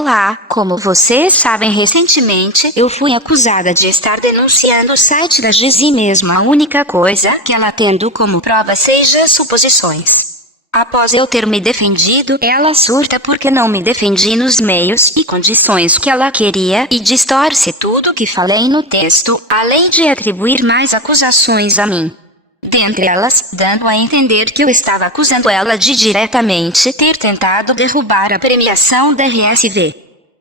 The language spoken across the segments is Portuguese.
Olá, como vocês sabem, recentemente eu fui acusada de estar denunciando o site da Gizi, mesmo a única coisa que ela tendo como prova seja suposições. Após eu ter me defendido, ela surta porque não me defendi nos meios e condições que ela queria e distorce tudo que falei no texto, além de atribuir mais acusações a mim. Dentre elas, dando a entender que eu estava acusando ela de diretamente ter tentado derrubar a premiação da RSV.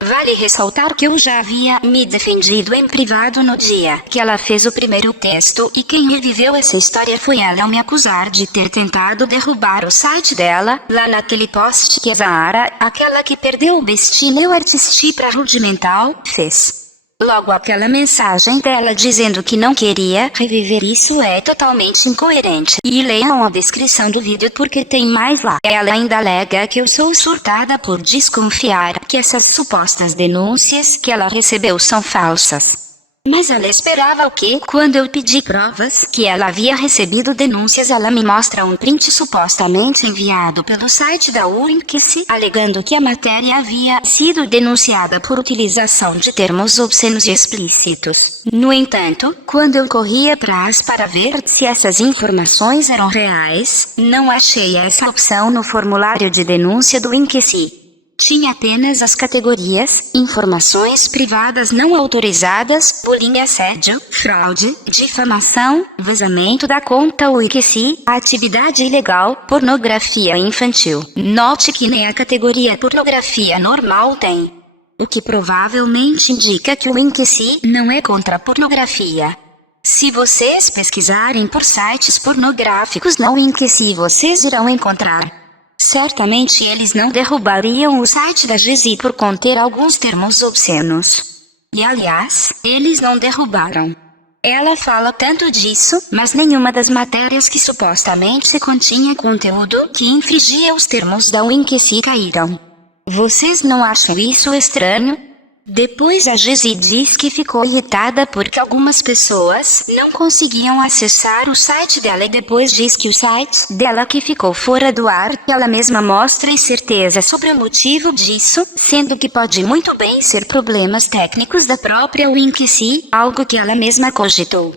Vale ressaltar que eu já havia me defendido em privado no dia que ela fez o primeiro texto, e quem reviveu essa história foi ela ao me acusar de ter tentado derrubar o site dela, lá naquele post que a Zahara, aquela que perdeu o Bestineu Artist pra Rudimental, fez. Logo, aquela mensagem dela dizendo que não queria reviver isso é totalmente incoerente. E leiam a descrição do vídeo porque tem mais lá. Ela ainda alega que eu sou surtada por desconfiar que essas supostas denúncias que ela recebeu são falsas. Mas ela esperava o quê? Quando eu pedi provas que ela havia recebido denúncias, ela me mostra um print supostamente enviado pelo site da Winkice, alegando que a matéria havia sido denunciada por utilização de termos obscenos e explícitos. No entanto, quando eu corri atrás para ver se essas informações eram reais, não achei essa opção no formulário de denúncia do Winkice. Tinha apenas as categorias: informações privadas não autorizadas, bullying, assédio, fraude, difamação, vazamento da conta Winkice, atividade ilegal, pornografia infantil. Note que nem a categoria pornografia normal tem. O que provavelmente indica que o Winkice não é contra a pornografia. Se vocês pesquisarem por sites pornográficos na Winkice, vocês irão encontrar. Certamente eles não derrubariam o site da Gizi por conter alguns termos obscenos. E aliás, eles não derrubaram. Ela fala tanto disso, mas nenhuma das matérias que supostamente se continha conteúdo que infringia os termos da Winkice caíram. Vocês não acham isso estranho? Depois a Gizi diz que ficou irritada porque algumas pessoas não conseguiam acessar o site dela, e depois diz que o site dela que ficou fora do ar. Ela mesma mostra incerteza sobre o motivo disso, sendo que pode muito bem ser problemas técnicos da própria Winkice, algo que ela mesma cogitou.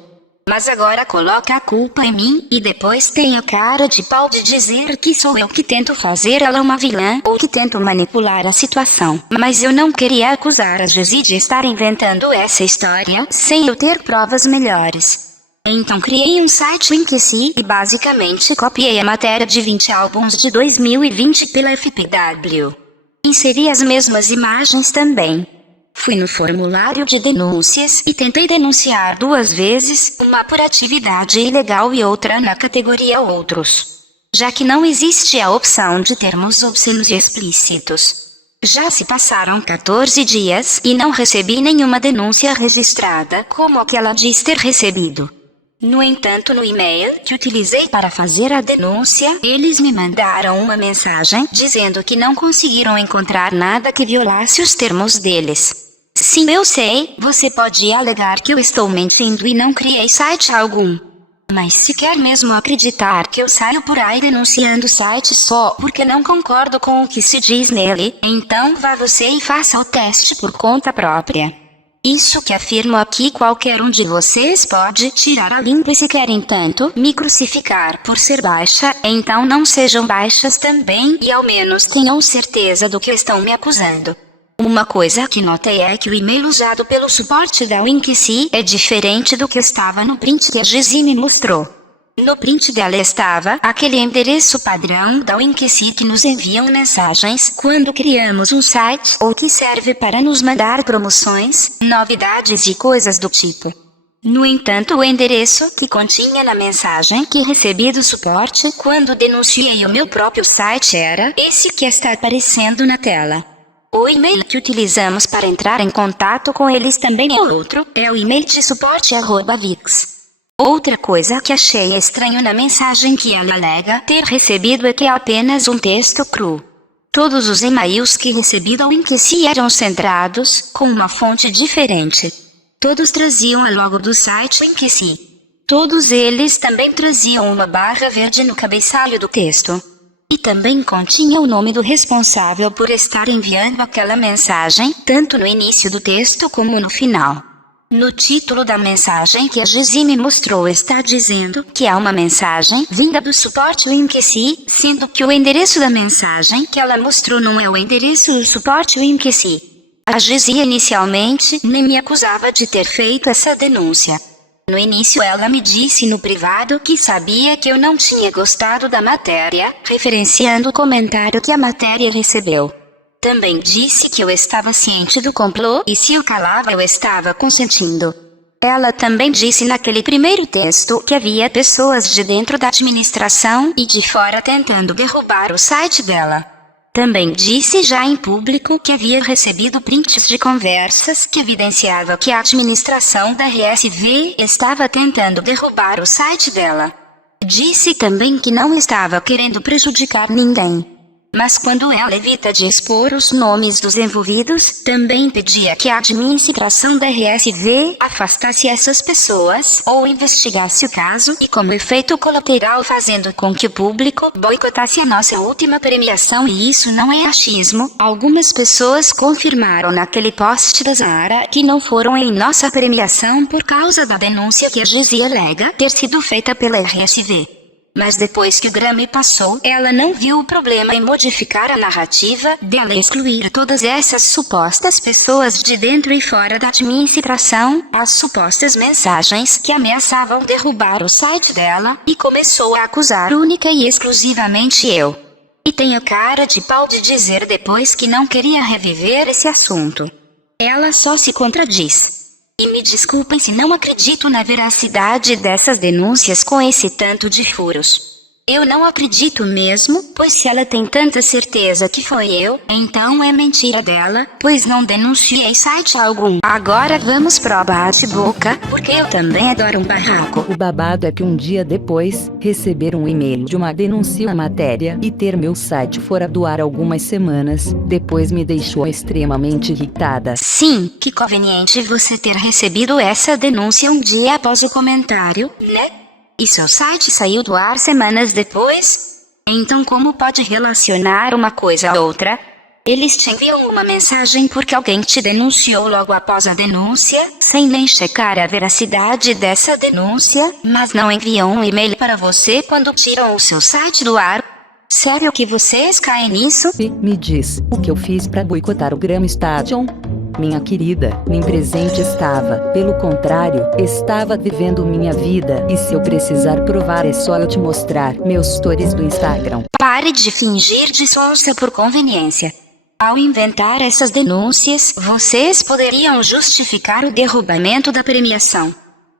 Mas agora coloca a culpa em mim, e depois tem a cara de pau de dizer que sou eu que tento fazer ela uma vilã, ou que tento manipular a situação. Mas eu não queria acusar a Gizi de estar inventando essa história, sem eu ter provas melhores. Então criei um site Winkice e basicamente copiei a matéria de 20 álbuns de 2020 pela FPW. Inseri as mesmas imagens também. Fui no formulário de denúncias e tentei denunciar 2 vezes, uma por atividade ilegal e outra na categoria outros. Já que não existe a opção de termos obscenos e explícitos. Já se passaram 14 dias e não recebi nenhuma denúncia registrada como a que ela diz ter recebido. No entanto, no e-mail que utilizei para fazer a denúncia, eles me mandaram uma mensagem dizendo que não conseguiram encontrar nada que violasse os termos deles. Sim, eu sei, você pode alegar que eu estou mentindo e não criei site algum. Mas se quer mesmo acreditar que eu saio por aí denunciando o site só porque não concordo com o que se diz nele, então vá você e faça o teste por conta própria. Isso que afirmo aqui, qualquer um de vocês pode tirar a limpo, e se querem tanto me crucificar por ser baixa, então não sejam baixas também e ao menos tenham certeza do que estão me acusando. Uma coisa que notei é que o e-mail usado pelo suporte da Winkice é diferente do que estava no print que a Gizi me mostrou. No print dela estava aquele endereço padrão da Winkice que nos enviam mensagens quando criamos um site, ou que serve para nos mandar promoções, novidades e coisas do tipo. No entanto, o endereço que continha na mensagem que recebi do suporte quando denunciei o meu próprio site era esse que está aparecendo na tela. O e-mail que utilizamos para entrar em contato com eles também é outro, é o e-mail de suporte@vix. Outra coisa que achei estranho na mensagem que ela alega ter recebido é que é apenas um texto cru. Todos os e-mails que recebi da Winkice eram centrados, com uma fonte diferente. Todos traziam a logo do site Winkice. Todos eles também traziam uma barra verde no cabeçalho do texto. E também continha o nome do responsável por estar enviando aquela mensagem, tanto no início do texto como no final. No título da mensagem que a Gezi me mostrou está dizendo que há uma mensagem vinda do suporte WinKC, sendo que o endereço da mensagem que ela mostrou não é o endereço do suporte WinKC. A Gezi inicialmente nem me acusava de ter feito essa denúncia. No início ela me disse no privado que sabia que eu não tinha gostado da matéria, referenciando o comentário que a matéria recebeu. Também disse que eu estava ciente do complô e se eu calava eu estava consentindo. Ela também disse naquele primeiro texto que havia pessoas de dentro da administração e de fora tentando derrubar o site dela. Também disse já em público que havia recebido prints de conversas que evidenciavam que a administração da RSV estava tentando derrubar o site dela. Disse também que não estava querendo prejudicar ninguém. Mas quando ela evita de expor os nomes dos envolvidos, também pedia que a administração da RSV afastasse essas pessoas ou investigasse o caso e como efeito colateral fazendo com que o público boicotasse a nossa última premiação e isso não é achismo. Algumas pessoas confirmaram naquele post da Zara que não foram em nossa premiação por causa da denúncia que a Gezi alega ter sido feita pela RSV. Mas depois que o Grammy passou, ela não viu o problema em modificar a narrativa dela e excluir todas essas supostas pessoas de dentro e fora da administração, as supostas mensagens que ameaçavam derrubar o site dela, e começou a acusar única e exclusivamente eu. E tenho cara de pau de dizer depois que não queria reviver esse assunto. Ela só se contradiz. E me desculpem se não acredito na veracidade dessas denúncias com esse tanto de furos. Eu não acredito mesmo, pois se ela tem tanta certeza que foi eu, então é mentira dela, pois não denunciei site algum. Agora vamos pro bate-boca, porque eu também adoro um barraco. O babado é que um dia depois, receber um e-mail de uma denúncia à matéria e ter meu site fora do ar algumas semanas, depois me deixou extremamente irritada. Sim, que conveniente você ter recebido essa denúncia um dia após o comentário, né? E seu site saiu do ar semanas depois? Então como pode relacionar uma coisa a outra? Eles te enviam uma mensagem porque alguém te denunciou logo após a denúncia, sem nem checar a veracidade dessa denúncia, mas não enviam um e-mail para você quando tiram o seu site do ar? Sério que vocês caem nisso? E me diz, o que eu fiz pra boicotar o Grammy Stadium? Minha querida, nem presente estava, pelo contrário, estava vivendo minha vida, e se eu precisar provar é só eu te mostrar meus stories do Instagram. Pare de fingir de sonsa por conveniência. Ao inventar essas denúncias, vocês poderiam justificar o derrubamento da premiação.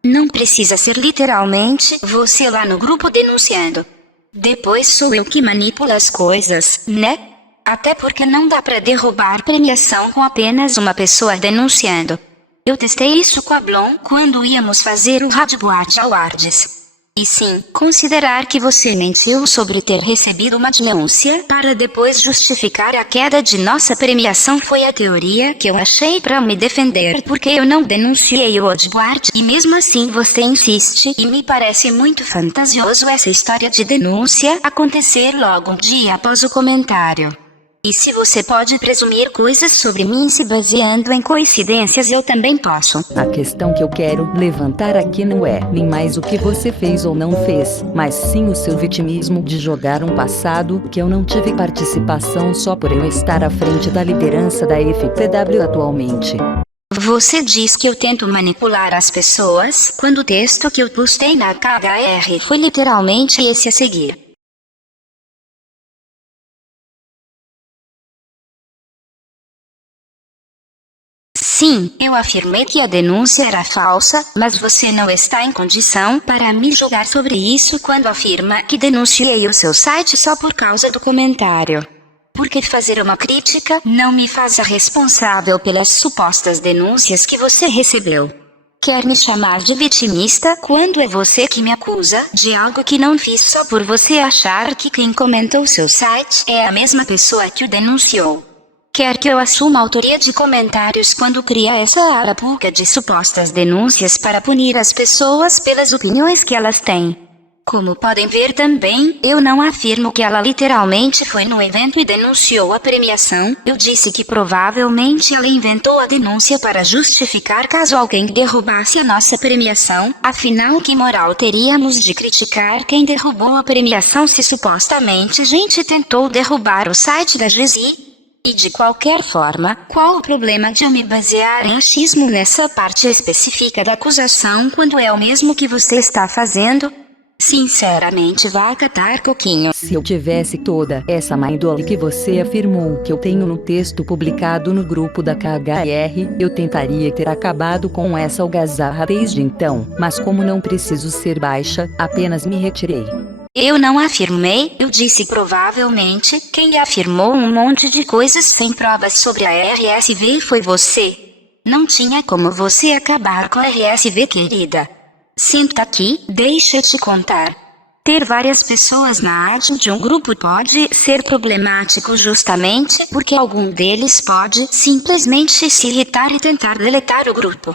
Não precisa ser literalmente você lá no grupo denunciando. Depois sou eu que manipulo as coisas, né? Até porque não dá pra derrubar premiação com apenas uma pessoa denunciando. Eu testei isso com a Blon quando íamos fazer o Rádio Boate Awards. E sim, considerar que você mentiu sobre ter recebido uma denúncia para depois justificar a queda de nossa premiação foi a teoria que eu achei pra me defender porque eu não denunciei o Boate e mesmo assim você insiste e me parece muito fantasioso essa história de denúncia acontecer logo um dia após o comentário. E se você pode presumir coisas sobre mim se baseando em coincidências, eu também posso. A questão que eu quero levantar aqui não é nem mais o que você fez ou não fez, mas sim o seu vitimismo de jogar um passado que eu não tive participação só por eu estar à frente da liderança da FPW atualmente. Você diz que eu tento manipular as pessoas, quando o texto que eu postei na KHR foi literalmente esse a seguir. Sim, eu afirmei que a denúncia era falsa, mas você não está em condição para me julgar sobre isso quando afirma que denunciei o seu site só por causa do comentário. Porque fazer uma crítica não me faz a responsável pelas supostas denúncias que você recebeu. Quer me chamar de vitimista quando é você que me acusa de algo que não fiz só por você achar que quem comentou seu site é a mesma pessoa que o denunciou. Quer que eu assuma a autoria de comentários quando cria essa arapuca de supostas denúncias para punir as pessoas pelas opiniões que elas têm. Como podem ver também, eu não afirmo que ela literalmente foi no evento e denunciou a premiação. Eu disse que provavelmente ela inventou a denúncia para justificar caso alguém derrubasse a nossa premiação. Afinal, que moral teríamos de criticar quem derrubou a premiação se supostamente a gente tentou derrubar o site da GZ? E de qualquer forma, qual o problema de eu me basear em achismo nessa parte específica da acusação quando é o mesmo que você está fazendo? Sinceramente, vá catar coquinho. Se eu tivesse toda essa má índole que você afirmou que eu tenho no texto publicado no grupo da KHR, eu tentaria ter acabado com essa algazarra desde então, mas como não preciso ser baixa, apenas me retirei. Eu não afirmei, eu disse provavelmente. Quem afirmou um monte de coisas sem provas sobre a RSV foi você. Não tinha como você acabar com a RSV, querida. Senta aqui, deixa eu te contar. Ter várias pessoas na admin de um grupo pode ser problemático justamente porque algum deles pode simplesmente se irritar e tentar deletar o grupo.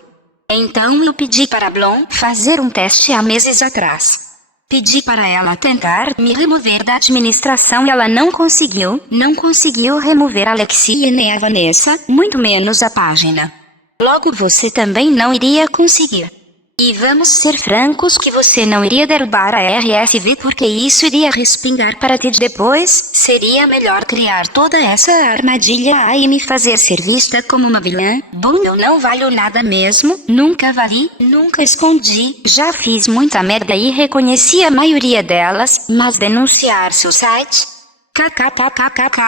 Então eu pedi para a Blom fazer um teste há meses atrás. Pedi para ela tentar me remover da administração e ela não conseguiu remover a Alexia nem a Vanessa, muito menos a página. Logo você também não iria conseguir. E vamos ser francos que você não iria derrubar a RSV porque isso iria respingar para ti depois. Seria melhor criar toda essa armadilha e me fazer ser vista como uma vilã. Bom, eu não valho nada mesmo, nunca vali, nunca escondi. Já fiz muita merda e reconheci a maioria delas, mas denunciar seu site... KKKKKK,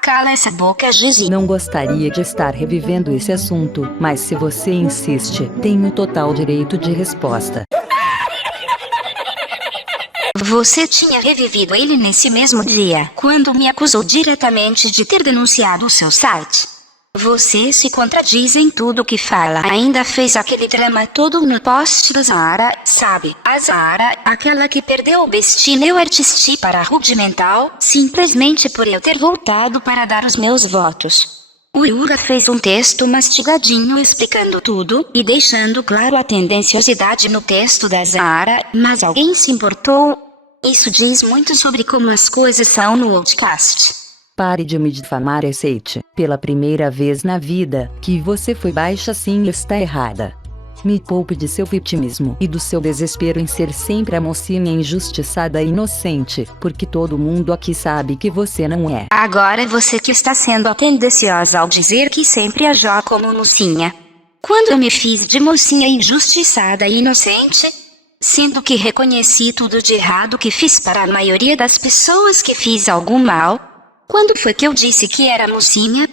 cala essa boca, Gizi. Não gostaria de estar revivendo esse assunto, mas se você insiste, tenho total direito de resposta. Você tinha revivido ele nesse mesmo dia, quando me acusou diretamente de ter denunciado o seu site. Você se contradiz em tudo que fala. Ainda fez aquele drama todo no post da Zara, sabe? A Zara, aquela que perdeu o Bestineu Artisti para a Rudimental, simplesmente por eu ter voltado para dar os meus votos. O Yuga fez um texto mastigadinho explicando tudo, e deixando claro a tendenciosidade no texto da Zara, mas alguém se importou? Isso diz muito sobre como as coisas são no Outcast. Pare de me difamar e aceite, pela primeira vez na vida, que você foi baixa sim e está errada. Me poupe de seu vitimismo e do seu desespero em ser sempre a mocinha injustiçada e inocente, porque todo mundo aqui sabe que você não é. Agora é você que está sendo tendenciosa ao dizer que sempre agiu como mocinha. Quando eu me fiz de mocinha injustiçada e inocente? Sendo que reconheci tudo de errado que fiz para a maioria das pessoas que fiz algum mal. Quando foi que eu disse que era mocinha?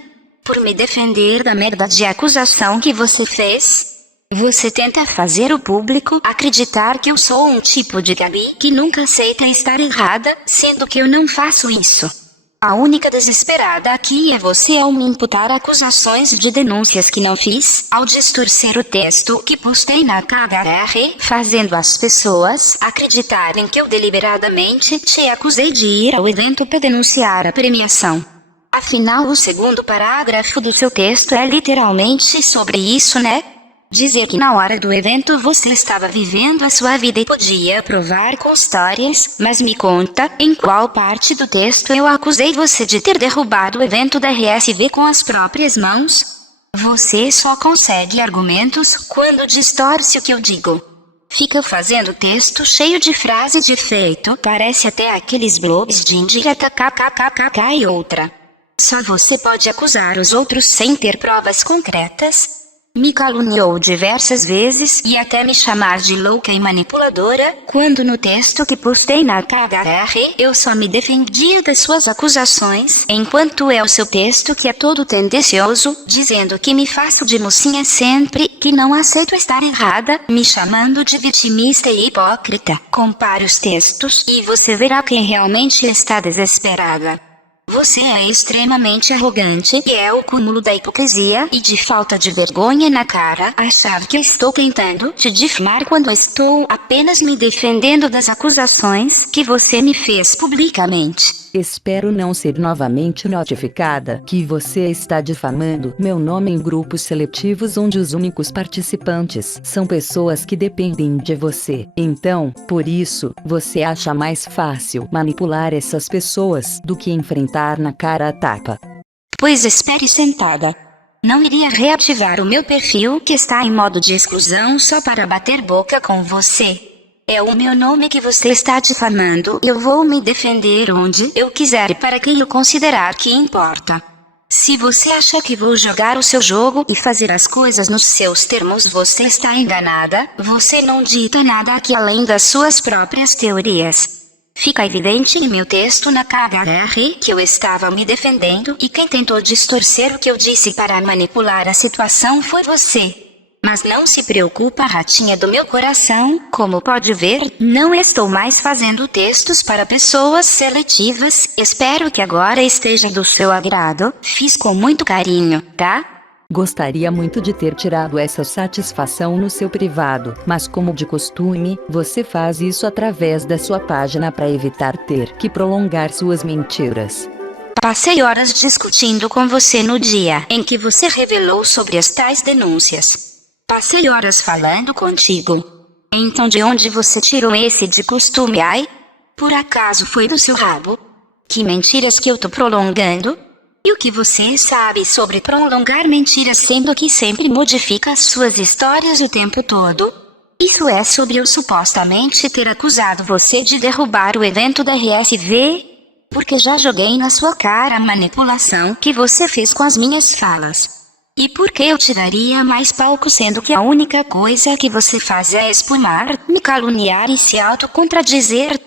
Por me defender da merda de acusação que você fez? Você tenta fazer o público acreditar que eu sou um tipo de Gabi que nunca aceita estar errada, sendo que eu não faço isso. A única desesperada aqui é você ao me imputar acusações de denúncias que não fiz, ao distorcer o texto que postei na KHR, fazendo as pessoas acreditarem que eu deliberadamente te acusei de ir ao evento para denunciar a premiação. Afinal, o segundo parágrafo do seu texto é literalmente sobre isso, né? Dizer que na hora do evento você estava vivendo a sua vida e podia provar com histórias, mas me conta, em qual parte do texto eu acusei você de ter derrubado o evento da RSV com as próprias mãos? Você só consegue argumentos quando distorce o que eu digo. Fica fazendo texto cheio de frase de efeito, parece até aqueles blogs de indireta kkkk e outra. Só você pode acusar os outros sem ter provas concretas. Me caluniou diversas vezes e até me chamar de louca e manipuladora, quando no texto que postei na KHR eu só me defendia das suas acusações, enquanto é o seu texto que é todo tendencioso, dizendo que me faço de mocinha sempre, que não aceito estar errada, me chamando de vitimista e hipócrita. Compare os textos e você verá quem realmente está desesperada. Você é extremamente arrogante e é o cúmulo da hipocrisia e de falta de vergonha na cara achar que eu estou tentando te difamar quando estou apenas me defendendo das acusações que você me fez publicamente. Espero não ser novamente notificada que você está difamando meu nome em grupos seletivos onde os únicos participantes são pessoas que dependem de você. Então, por isso, você acha mais fácil manipular essas pessoas do que enfrentar na cara a tapa. Pois espere sentada. Não iria reativar o meu perfil que está em modo de exclusão só para bater boca com você. É o meu nome que você está difamando. Eu vou me defender onde eu quiser e para quem eu considerar que importa. Se você acha que vou jogar o seu jogo e fazer as coisas nos seus termos, você está enganada. Você não dita nada aqui além das suas próprias teorias. Fica evidente em meu texto na KHR que eu estava me defendendo e quem tentou distorcer o que eu disse para manipular a situação foi você. Mas não se preocupa, ratinha do meu coração, como pode ver, não estou mais fazendo textos para pessoas seletivas. Espero que agora esteja do seu agrado. Fiz com muito carinho, tá? Gostaria muito de ter tirado essa satisfação no seu privado, mas como de costume, você faz isso através da sua página para evitar ter que prolongar suas mentiras. Passei horas discutindo com você no dia em que você revelou sobre as tais denúncias. Passei horas falando contigo. Então de onde você tirou esse de costume, ai? Por acaso foi do seu rabo? Que mentiras que eu tô prolongando? E o que você sabe sobre prolongar mentiras sendo que sempre modifica as suas histórias o tempo todo? Isso é sobre eu supostamente ter acusado você de derrubar o evento da RSV? Porque já joguei na sua cara a manipulação que você fez com as minhas falas. E por que eu te daria mais palco sendo que a única coisa que você faz é espumar, me caluniar e se autocontradizer?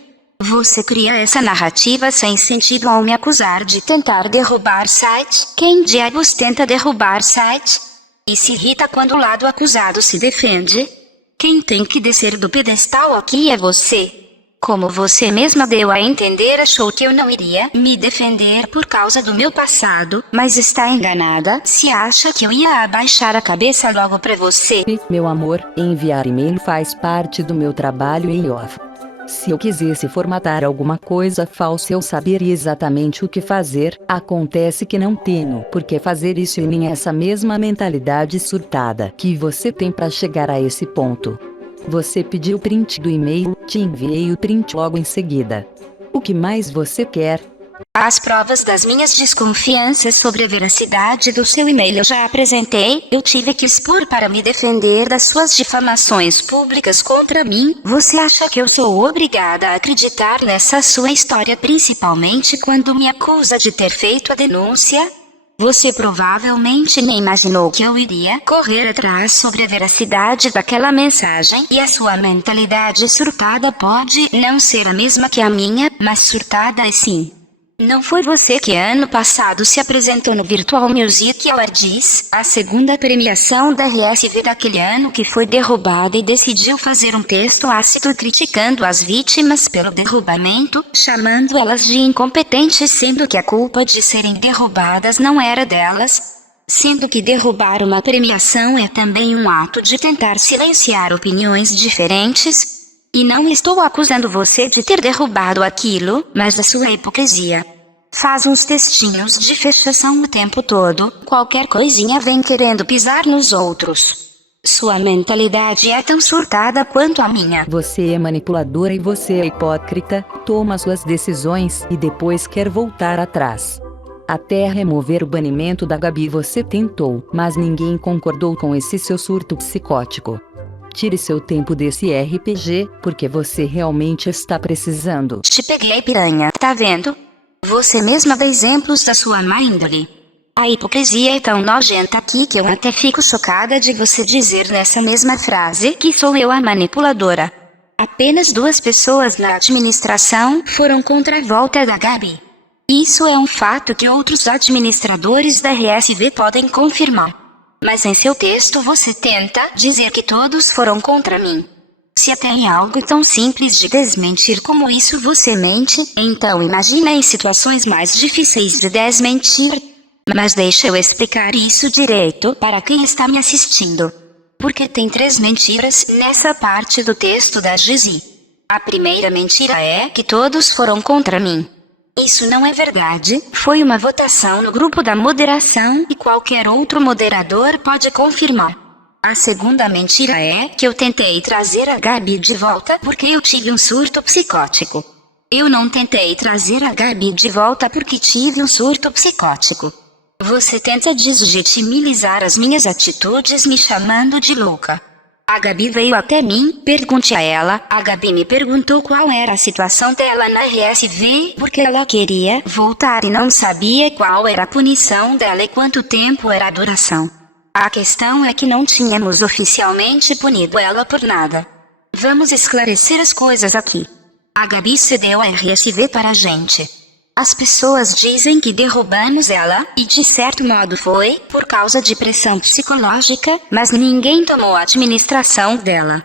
Você cria essa narrativa sem sentido ao me acusar de tentar derrubar site. Quem diabos tenta derrubar site? E se irrita quando o lado acusado se defende? Quem tem que descer do pedestal aqui é você. Como você mesma deu a entender, achou que eu não iria me defender por causa do meu passado, mas está enganada se acha que eu ia abaixar a cabeça logo pra você. Meu amor, enviar e-mail faz parte do meu trabalho em off. Se eu quisesse formatar alguma coisa falsa eu saberia exatamente o que fazer. Acontece que não tenho por que fazer isso em mim essa mesma mentalidade surtada que você tem para chegar a esse ponto. Você pediu print do e-mail, te enviei o print logo em seguida. O que mais você quer? As provas das minhas desconfianças sobre a veracidade do seu e-mail eu já apresentei. Eu tive que expor para me defender das suas difamações públicas contra mim. Você acha que eu sou obrigada a acreditar nessa sua história, principalmente quando me acusa de ter feito a denúncia? Você provavelmente nem imaginou que eu iria correr atrás sobre a veracidade daquela mensagem e a sua mentalidade surtada pode não ser a mesma que a minha, mas surtada é sim. Não foi você que ano passado se apresentou no Virtual Music Awards, a segunda premiação da RSV daquele ano que foi derrubada e decidiu fazer um texto ácido criticando as vítimas pelo derrubamento, chamando elas de incompetentes sendo que a culpa de serem derrubadas não era delas? Sendo que derrubar uma premiação é também um ato de tentar silenciar opiniões diferentes? E não estou acusando você de ter derrubado aquilo, mas da sua hipocrisia. Faz uns textinhos de fechação o tempo todo, qualquer coisinha vem querendo pisar nos outros. Sua mentalidade é tão surtada quanto a minha. Você é manipuladora e você é hipócrita, toma suas decisões e depois quer voltar atrás. Até remover o banimento da Gabi você tentou, mas ninguém concordou com esse seu surto psicótico. Tire seu tempo desse RPG, porque você realmente está precisando. Te peguei, piranha, tá vendo? Você mesma dá exemplos da sua má índole. A hipocrisia é tão nojenta aqui que eu até fico chocada de você dizer nessa mesma frase que sou eu a manipuladora. Apenas 2 pessoas na administração foram contra a volta da Gabi. Isso é um fato que outros administradores da RSV podem confirmar. Mas em seu texto você tenta dizer que todos foram contra mim. Se até em algo tão simples de desmentir como isso você mente, então imagina em situações mais difíceis de desmentir. Mas deixa eu explicar isso direito para quem está me assistindo. Porque tem 3 mentiras nessa parte do texto da Gizi. A primeira mentira é que todos foram contra mim. Isso não é verdade. Foi uma votação no grupo da moderação e qualquer outro moderador pode confirmar. A segunda mentira é que eu tentei trazer a Gabi de volta porque eu tive um surto psicótico. Eu não tentei trazer a Gabi de volta porque tive um surto psicótico. Você tenta deslegitimizar as minhas atitudes me chamando de louca. A Gabi veio até mim, pergunte a ela. A Gabi me perguntou qual era a situação dela na RSV, porque ela queria voltar e não sabia qual era a punição dela e quanto tempo era a duração. A questão é que não tínhamos oficialmente punido ela por nada. Vamos esclarecer as coisas aqui. A Gabi cedeu a RSV para a gente. As pessoas dizem que derrubamos ela, e de certo modo foi, por causa de pressão psicológica, mas ninguém tomou a administração dela.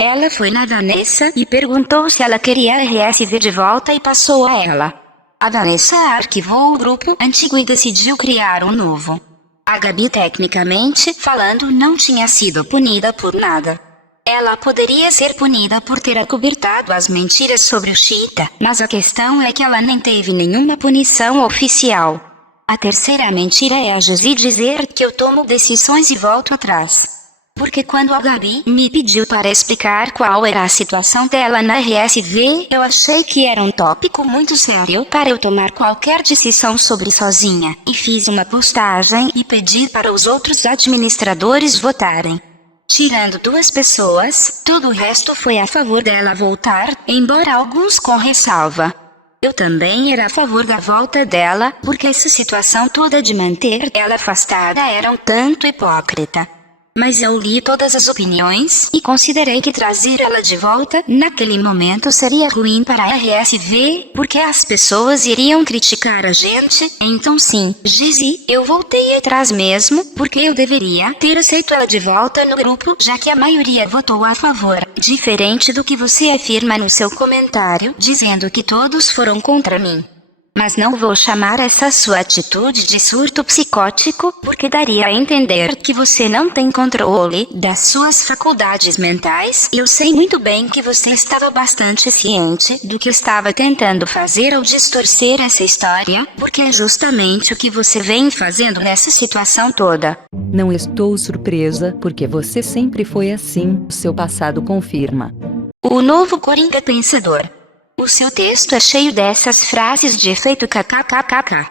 Ela foi na Vanessa e perguntou se ela queria a RSV de volta e passou a ela. A Vanessa arquivou o grupo antigo e decidiu criar um novo. A Gabi, tecnicamente falando, não tinha sido punida por nada. Ela poderia ser punida por ter acobertado as mentiras sobre o Cheetah, mas a questão é que ela nem teve nenhuma punição oficial. A terceira mentira é a Jesi dizer que eu tomo decisões e volto atrás. Porque quando a Gabi me pediu para explicar qual era a situação dela na RSV, eu achei que era um tópico muito sério para eu tomar qualquer decisão sobre sozinha, e fiz uma postagem e pedi para os outros administradores votarem. Tirando 2 pessoas, todo o resto foi a favor dela voltar, embora alguns com ressalva. Eu também era a favor da volta dela, porque essa situação toda de manter ela afastada era um tanto hipócrita. Mas eu li todas as opiniões e considerei que trazer ela de volta naquele momento seria ruim para a RSV, porque as pessoas iriam criticar a gente. Então sim, Gizi, eu voltei atrás mesmo, porque eu deveria ter aceito ela de volta no grupo, já que a maioria votou a favor. Diferente do que você afirma no seu comentário, dizendo que todos foram contra mim. Mas não vou chamar essa sua atitude de surto psicótico, porque daria a entender que você não tem controle das suas faculdades mentais. Eu sei muito bem que você estava bastante ciente do que estava tentando fazer ao distorcer essa história, porque é justamente o que você vem fazendo nessa situação toda. Não estou surpresa, porque você sempre foi assim, seu passado confirma. O novo Coringa Pensador. O seu texto é cheio dessas frases de efeito kkkk.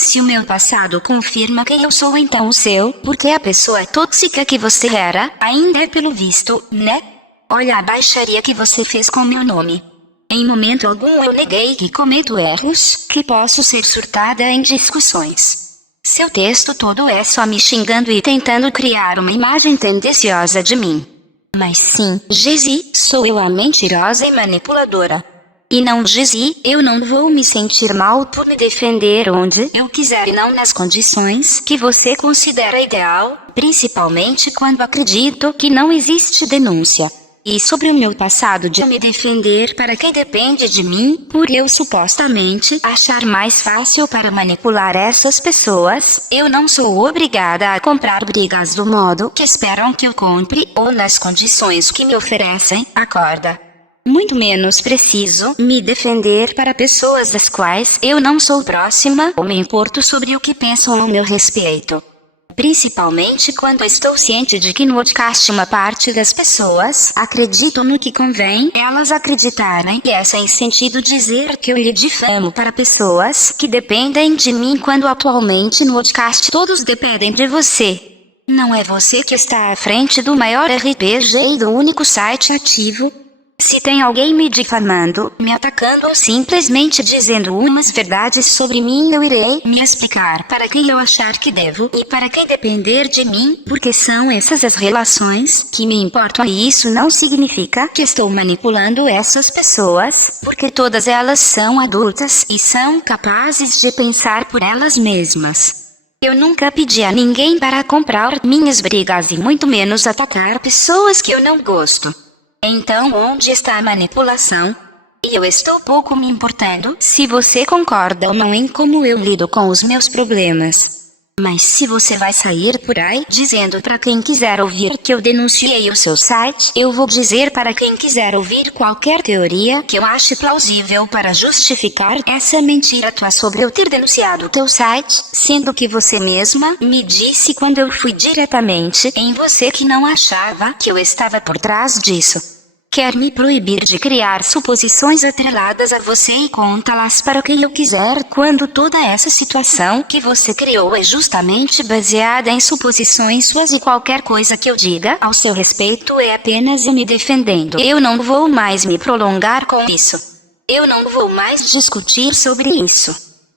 Se o meu passado confirma quem eu sou, então o seu, porque a pessoa tóxica que você era, ainda é pelo visto, né? Olha a baixaria que você fez com meu nome. Em momento algum eu neguei que cometo erros, que posso ser surtada em discussões. Seu texto todo é só me xingando e tentando criar uma imagem tendenciosa de mim. Mas sim, Gizi, sou eu a mentirosa e manipuladora. E não Gizi, eu não vou me sentir mal por me defender onde eu quiser e não nas condições que você considera ideal, principalmente quando acredito que não existe denúncia. E sobre o meu passado de me defender para quem depende de mim, por eu supostamente achar mais fácil para manipular essas pessoas, eu não sou obrigada a comprar brigas do modo que esperam que eu compre ou nas condições que me oferecem, acorda. Muito menos preciso me defender para pessoas das quais eu não sou próxima ou me importo sobre o que pensam ao meu respeito. Principalmente quando estou ciente de que no podcast uma parte das pessoas acreditam no que convém elas acreditarem, e é sem sentido dizer que eu lhe difamo para pessoas que dependem de mim quando atualmente no podcast todos dependem de você. Não é você que está à frente do maior RPG e do único site ativo. Se tem alguém me difamando, me atacando ou simplesmente dizendo umas verdades sobre mim, eu irei me explicar para quem eu achar que devo e para quem depender de mim, porque são essas as relações que me importam, e isso não significa que estou manipulando essas pessoas, porque todas elas são adultas e são capazes de pensar por elas mesmas. Eu nunca pedi a ninguém para comprar minhas brigas e muito menos atacar pessoas que eu não gosto. Então onde está a manipulação? E eu estou pouco me importando se você concorda ou não em como eu lido com os meus problemas. Mas se você vai sair por aí dizendo para quem quiser ouvir que eu denunciei o seu site, eu vou dizer para quem quiser ouvir qualquer teoria que eu ache plausível para justificar essa mentira tua sobre eu ter denunciado o teu site, sendo que você mesma me disse quando eu fui diretamente em você que não achava que eu estava por trás disso. Quer me proibir de criar suposições atreladas a você e conta-las para quem eu quiser, quando toda essa situação que você criou é justamente baseada em suposições suas e qualquer coisa que eu diga ao seu respeito é apenas eu me defendendo. Eu não vou mais me prolongar com isso. Eu não vou mais discutir sobre isso.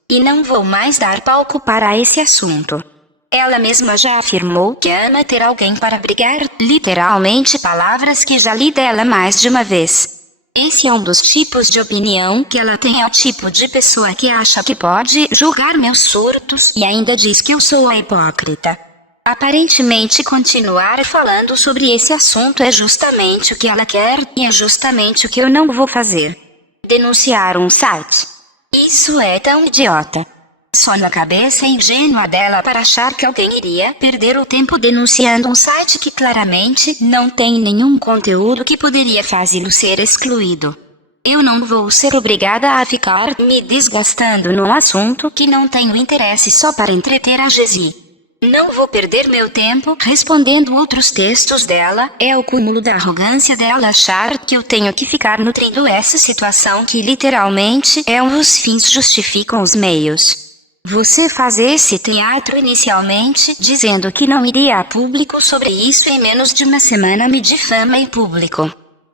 E não vou mais dar palco para esse assunto. Ela mesma já afirmou que ama ter alguém para brigar, literalmente palavras que já li dela mais de uma vez. Esse é um dos tipos de opinião que ela tem, é o tipo de pessoa que acha que pode julgar meus surtos e ainda diz que eu sou a hipócrita. Aparentemente continuar falando sobre esse assunto é justamente o que ela quer e é justamente o que eu não vou fazer. Denunciar um site. Isso é tão idiota. Só na cabeça ingênua dela para achar que alguém iria perder o tempo denunciando um site que claramente não tem nenhum conteúdo que poderia fazê-lo ser excluído. Eu não vou ser obrigada a ficar me desgastando num assunto que não tenho interesse só para entreter a Jessie. Não vou perder meu tempo respondendo outros textos dela. É o cúmulo da arrogância dela achar que eu tenho que ficar nutrindo essa situação que literalmente é os fins justificam os meios. Você faz esse teatro inicialmente dizendo que não iria a público sobre isso e em menos de uma semana me difama em público.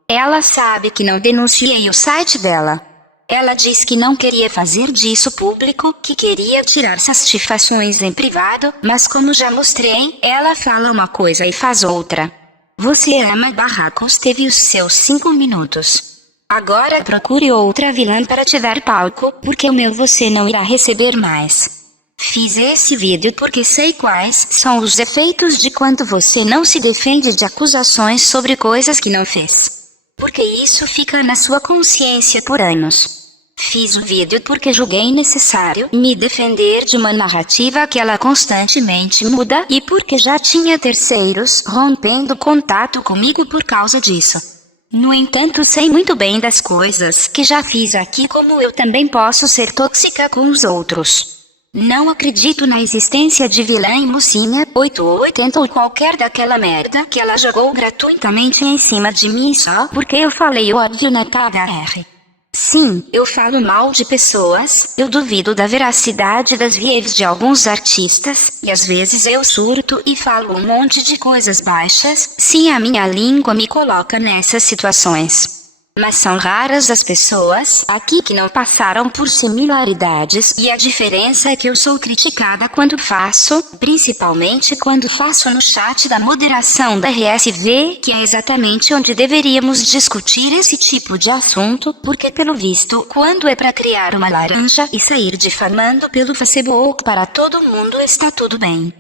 Ela sabe que não denunciei o site dela. Ela diz que não queria fazer disso público, que queria tirar satisfações em privado, mas como já mostrei, ela fala uma coisa e faz outra. Você ama barracos, teve os seus 5 minutos. Agora procure outra vilã para te dar palco, porque o meu você não irá receber mais. Fiz esse vídeo porque sei quais são os efeitos de quando você não se defende de acusações sobre coisas que não fez. Porque isso fica na sua consciência por anos. Fiz o vídeo porque julguei necessário me defender de uma narrativa que ela constantemente muda e porque já tinha terceiros rompendo contato comigo por causa disso. No entanto, sei muito bem das coisas que já fiz aqui, como eu também posso ser tóxica com os outros. Não acredito na existência de vilã e mocinha, 8 ou 80 ou qualquer daquela merda que ela jogou gratuitamente em cima de mim só porque eu falei óbvio na KHR. Sim, eu falo mal de pessoas, eu duvido da veracidade das views de alguns artistas, e às vezes eu surto e falo um monte de coisas baixas, sim, a minha língua me coloca nessas situações. Mas são raras as pessoas aqui que não passaram por similaridades e a diferença é que eu sou criticada quando faço, principalmente quando faço no chat da moderação da RSV, que é exatamente onde deveríamos discutir esse tipo de assunto, porque pelo visto, quando é para criar uma laranja e sair difamando pelo Facebook para todo mundo está tudo bem.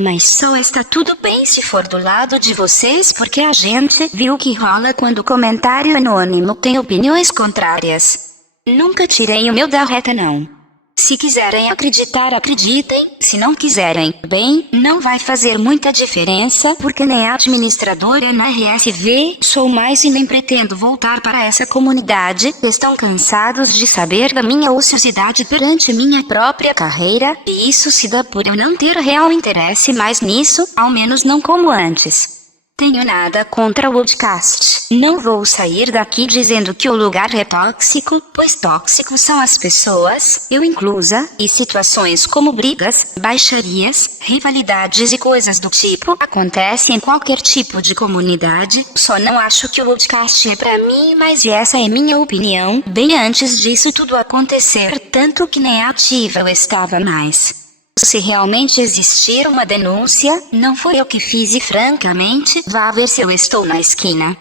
Mas só está tudo bem se for do lado de vocês porque a gente viu que rola quando o comentário anônimo tem opiniões contrárias. Nunca tirei o meu da reta não. Se quiserem acreditar, acreditem. Se não quiserem, bem, não vai fazer muita diferença porque nem administradora na RSV sou mais e nem pretendo voltar para essa comunidade. Estão cansados de saber da minha ociosidade perante minha própria carreira, e isso se dá por eu não ter real interesse mais nisso, ao menos não como antes. Tenho nada contra o podcast. Não vou sair daqui dizendo que o lugar é tóxico, pois tóxicos são as pessoas, eu inclusa, e situações como brigas, baixarias, rivalidades e coisas do tipo acontecem em qualquer tipo de comunidade. Só não acho que o podcast é pra mim, mas essa é minha opinião, bem antes disso tudo acontecer, tanto que nem ativa eu estava mais. Se realmente existir uma denúncia, não foi eu que fiz e francamente, vá ver se eu estou na esquina.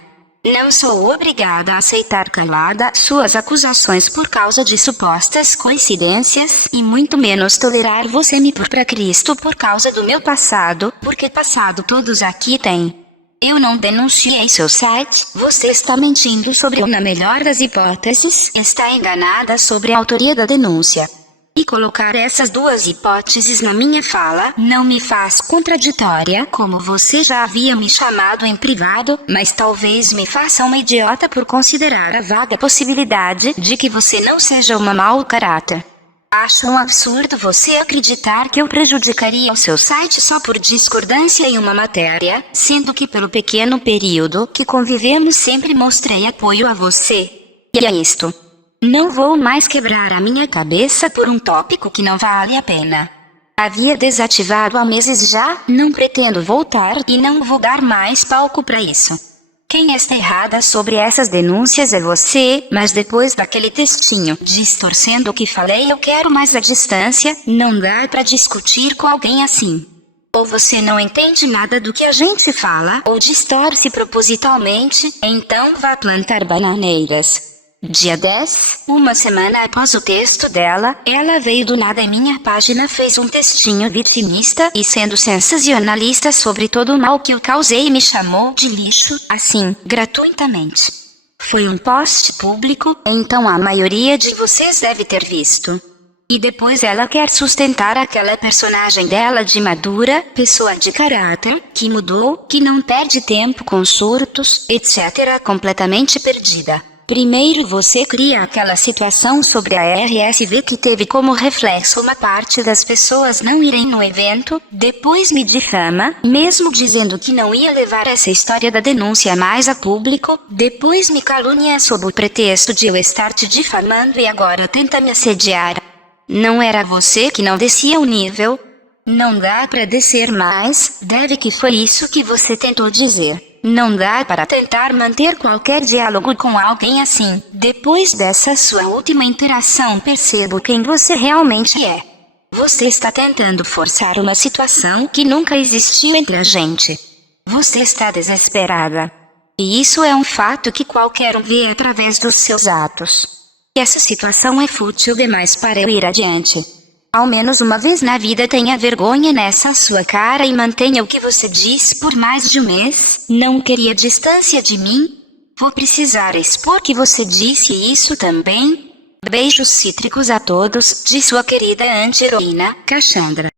Não sou obrigada a aceitar calada suas acusações por causa de supostas coincidências, e muito menos tolerar você me pôr pra Cristo por causa do meu passado, porque passado todos aqui têm. Eu não denunciei seu site, você está mentindo sobre ou na melhor das hipóteses, está enganada sobre a autoria da denúncia. E colocar essas duas hipóteses na minha fala não me faz contraditória, como você já havia me chamado em privado, mas talvez me faça uma idiota por considerar a vaga possibilidade de que você não seja uma mau caráter. Acho um absurdo você acreditar que eu prejudicaria o seu site só por discordância em uma matéria, sendo que pelo pequeno período que convivemos sempre mostrei apoio a você. E é isto. Não vou mais quebrar a minha cabeça por um tópico que não vale a pena. Havia desativado há meses já, não pretendo voltar e não vou dar mais palco para isso. Quem está errada sobre essas denúncias é você, mas depois daquele textinho distorcendo o que falei eu quero mais a distância, não dá para discutir com alguém assim. Ou você não entende nada do que a gente fala, ou distorce propositalmente, então vá plantar bananeiras. Dia 10, uma semana após o texto dela, ela veio do nada em minha página, fez um textinho vitimista e sendo sensacionalista sobre todo o mal que eu causei e me chamou de lixo, assim, gratuitamente. Foi um post público, então a maioria de vocês deve ter visto. E depois ela quer sustentar aquela personagem dela de madura, pessoa de caráter, que mudou, que não perde tempo com surtos, etc. completamente perdida. Primeiro você cria aquela situação sobre a RSV que teve como reflexo uma parte das pessoas não irem no evento, depois me difama, mesmo dizendo que não ia levar essa história da denúncia mais a público, depois me calunia sob o pretexto de eu estar te difamando e agora tenta me assediar. Não era você que não descia o nível? Não dá pra descer mais, deve que foi isso que você tentou dizer. Não dá para tentar manter qualquer diálogo com alguém assim. Depois dessa sua última interação percebo quem você realmente é. Você está tentando forçar uma situação que nunca existiu entre a gente. Você está desesperada. E isso é um fato que qualquer um vê através dos seus atos. E essa situação é fútil demais para eu ir adiante. Ao menos uma vez na vida tenha vergonha nessa sua cara e mantenha o que você disse por mais de um mês. Não queria distância de mim? Vou precisar expor que você disse isso também. Beijos cítricos a todos, de sua querida anti-heroína, Cassandra.